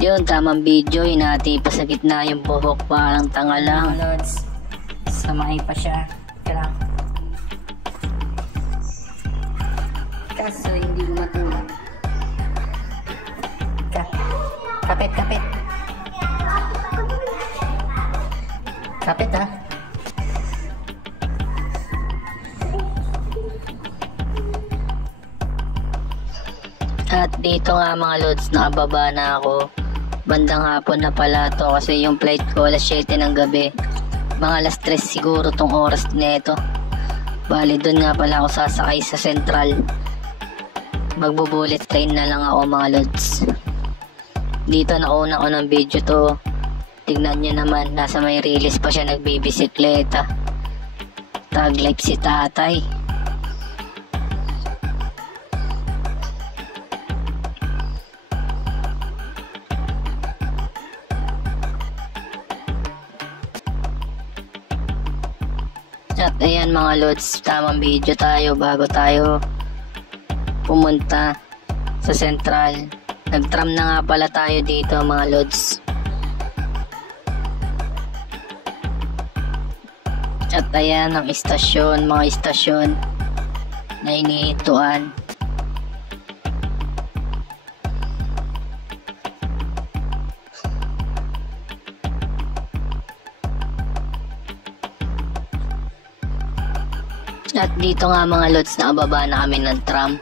Yun, tamang video. Hinati pa sa gitna yung buhok, parang tanga lang. Mga lods, samay pa siya. Kailang. Kaso hindi matulog. Kapit. Kapit ha. At dito nga mga lods, nakababa na ako. Bandang hapon na pala to kasi yung flight ko alas 7 ng gabi. Mga alas 3 siguro tong oras nito. Bali dun nga pala ako sasakay sa Central. Magbo-bullet train na lang ako mga lods. Dito nauna ko ng video to. Tignan nyo naman, nasa may release pa siya nagbibisikleta. Tag life si tatay. At ayan mga lods, tamang video tayo bago tayo pumunta sa Central. Nag-tram na nga pala tayo dito mga lods. At ayan ang istasyon, mga istasyon na iniituan. At dito nga mga lods, nakababa na kami ng tram.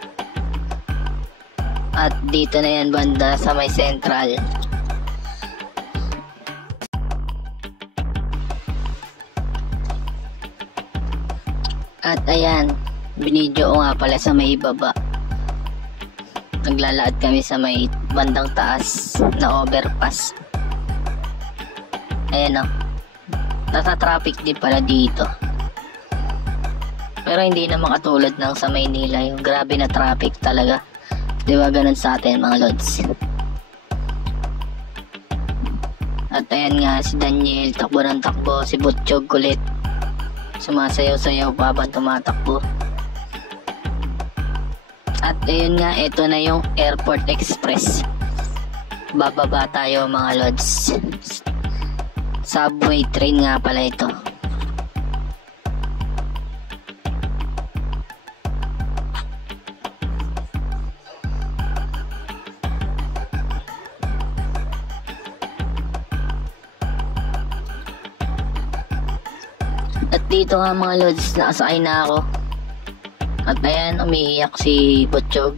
At dito na yan banda sa may Central. At ayan, binidyo ko nga pala sa may baba. Naglalaad kami sa may bandang taas na overpass. Ayan o, nata-traffic din pala dito. Pero hindi naman katulad ng sa Maynila, yung grabe na traffic talaga. Diba ganun sa atin mga lods. At ayan nga si Daniel, takbo ng takbo. Si Butchog kulit, sumasayaw-sayaw pa habang tumatakbo. At ayun nga, ito na yung Airport Express. Bababa tayo mga lods. Subway train nga pala ito. At dito nga mga lods, nakasakay na ako. At ayan, umiiyak si Butchog.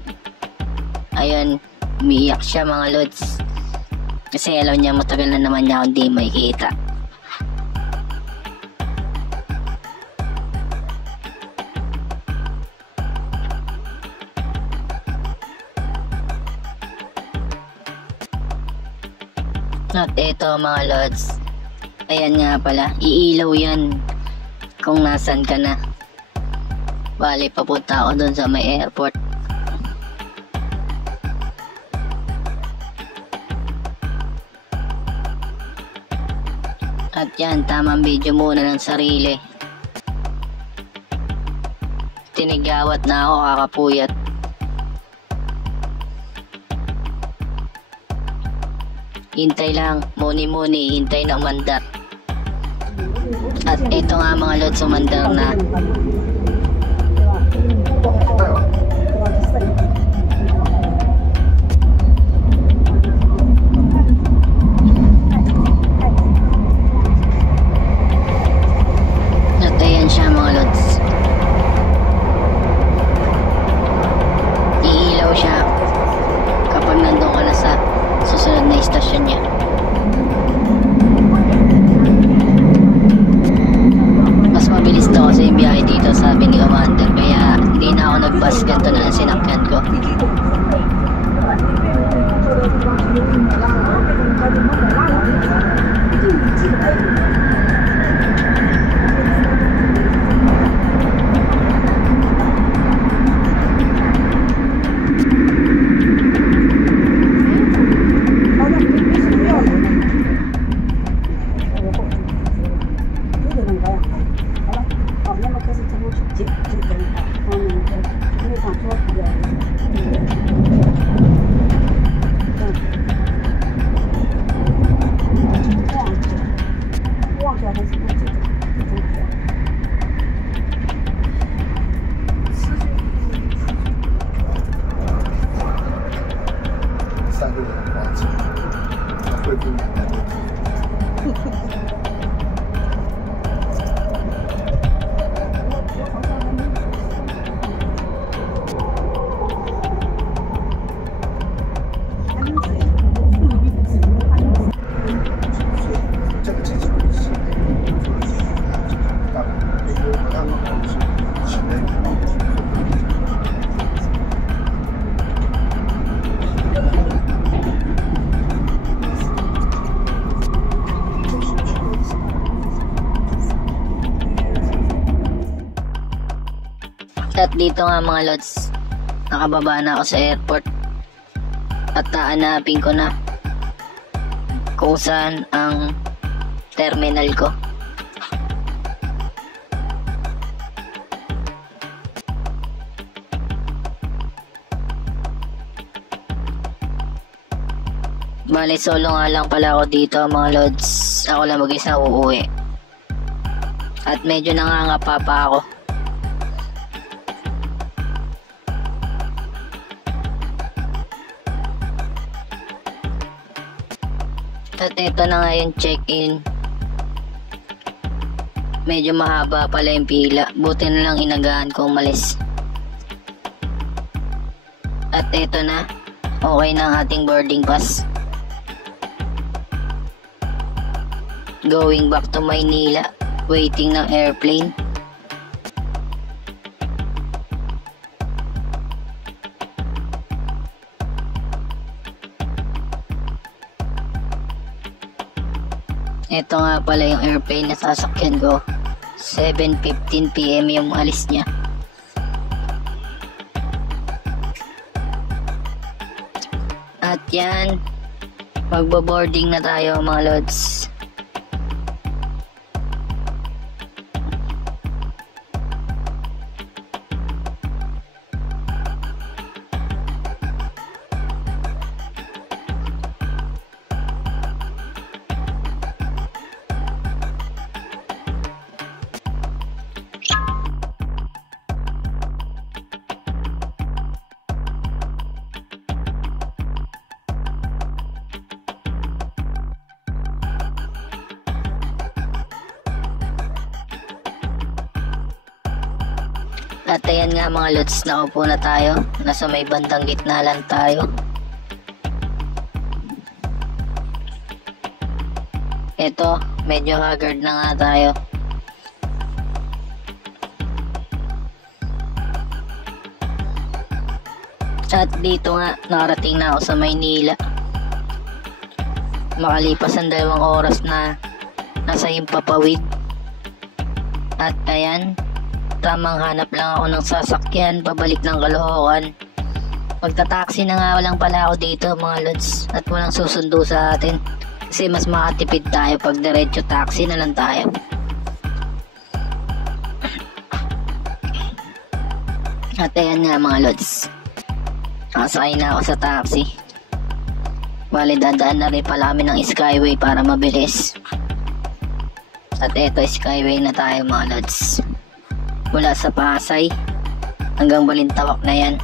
Ayan, umiiyak siya mga lods. Kasi alam niya matagal na naman niya akong di makikita. At ito mga lods, ayan nga pala, iilaw yan kung nasan ka na. Bali, papunta ako dun sa may airport. At yan, tamang video muna ng sarili. Tinigawat na ako, kakapuyat. Hintay lang, muni-muni, hintay ng mandar. At ito nga mga lods, sumandar na. At ayan siya mga lods. Iilaw siya kapag nandun ka na sa susunod na istasyon niya. Mas mabilis daw kasi yung biyahe dito, sabi ni Commander, kaya hindi na ako nag-bus, ganito na lang sinakyan ko. At dito nga mga lods, nakababa na ako sa airport. At naanapin ko na kung saan ang terminal ko. Bale, solo nga lang pala ako dito mga lods. Ako lang mag-isa uuwi. At medyo nangangapa pa ako. At ito na nga yung check-in. Medyo mahaba pala yung pila. Buti na lang inagaan ko umalis. At ito na. Okay na ang ating boarding pass. Going back to Maynila. Waiting ng airplane. Ito nga pala yung airplane na sasakyan ko. 7:15 PM yung alis niya. At yan, magbo-boarding na tayo mga lods. At ayan nga mga lods, naupo na tayo. Nasa may bandang gitna lang tayo. Ito, medyo haggard na nga tayo. At dito nga, nakarating na ako sa Maynila. Makalipas ang 2 oras na nasa Himpapawid. At ayan, tamang hanap lang ako ng sasakyan pabalik ng Caloocan. Magta-taxi na nga lang pala ako dito mga lods, at walang susundo sa atin kasi mas makatipid tayo pag diretso taxi na lang tayo. At ayan nga mga lods, nakasakay na ako sa taxi. Bali dadaan na rin pala kami ng Skyway para mabilis. At eto, Skyway na tayo mga lods. Mula sa Pasay hanggang Balintawak na yan.